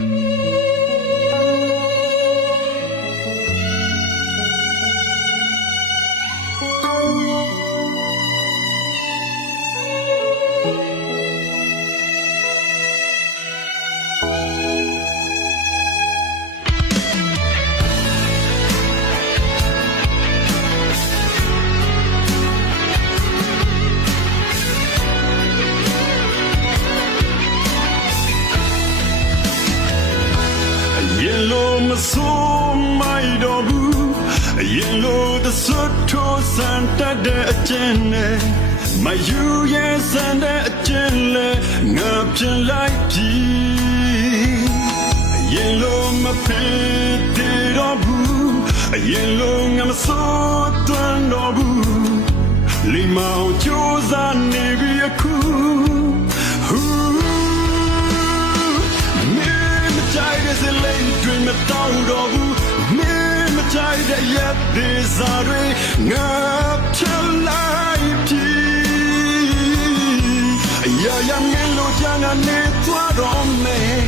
အ ဆိုးမိုက်တော့ဘူးအရင်လိုသစွတ်ထိုးစံတတ်တဲ့အကျဉ်းနဲ့မယူရဲ့စံတဲ့အကျဉ်းလဲငါပြင်လိုက်ပြီအရင်လိုမဖေးသေးတော့ဘူးအရင်လိုငါမဆိုးသွမ်းတော့ဘူးလီမောင်ကြိုးစားနေပြီအခု င်းတော့ဘူးမင်းမကြိုက်တဲ့ရက်ဒီစားတွေငါချလိုက်ပြီအရာရာငယ်လို့ကြငါနေသွားတော့မယ်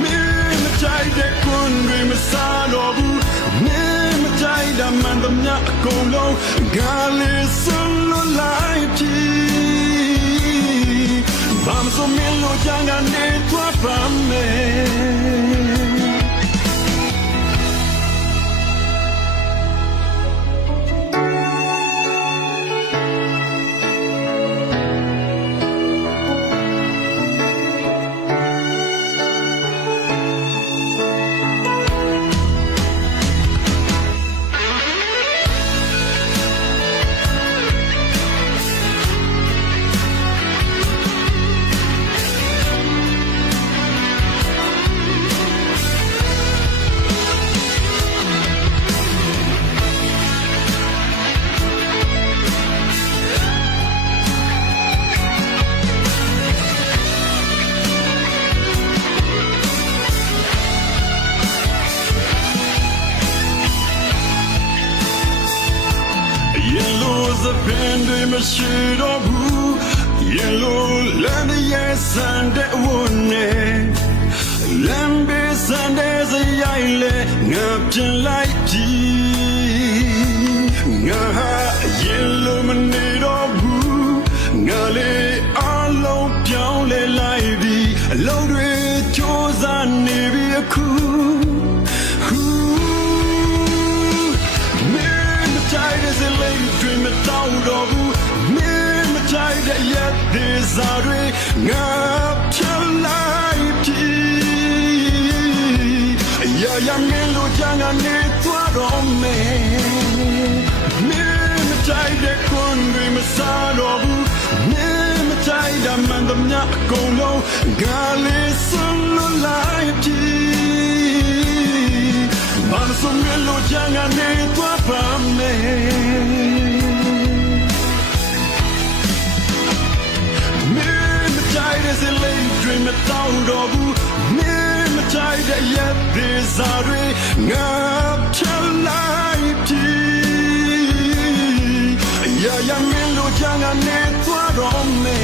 မင်းမကြိုက်တဲ့ကွန်တွေမစားတော့ဘူးမင်းမကြိုက်တာမှန်သမျှအကုန်လုံးငါလေးဆွလွတ်လိုက်ပြီ Vamos a mi lo llanga ne tu afame Yellow the band de machine bu Yellow land yes and one Land be sand as a yaile ngap chin like ji Nga yellow man do bu Nga le အလုံးပြောင်းလဲလိုက်ပြီအလုံးတွေစူးစမ်းနေပြီအခု စားတွေငါဖြတ်လိုက်ပြီအရာရာမင်းလို့ကြငါနေသွားတော့မယ်မင်းမကြိုက်တဲ့ကွန်တွေမစားတော့ဘူးမင်းမကြိုက်တာမှန်သမျှအကုန်လုံးငါလေးဆွလွတ်လိုက်ပြီ Vamos a mi lo llanga ne tu afame Me le dream me tao do bu Me me jai de yet de za re nga chal lai pi Ya ya me lo llanga ne tu do me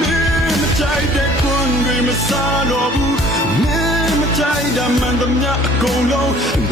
Me me jai de kun re me sa do bu Me မကြိုက်တာမှန်သမျှအကုန်လုံးငါလေး